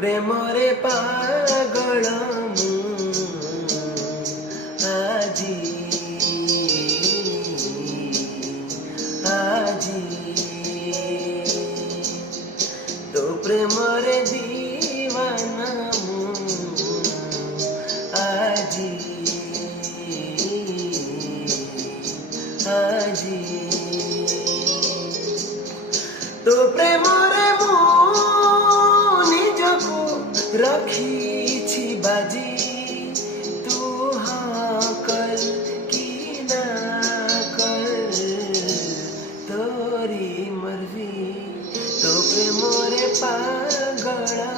ପ୍ରେମରେ ପାଗଳ ମୁଁ ଆଜି ଆଜି ତୋ ପ୍ରେମରେ ଦିୱାନା ମୁଁ ଆଜି ଆଜି ତୋ ପ୍ରେମରେ ମୁଁ ନିଜକୁ ରଖିଛି ବାଜି ତୁ ହଁ କର କି ନା କର ତୋରି ମର୍ଜି ତୋ ପ୍ରେମରେ ପାଗଳ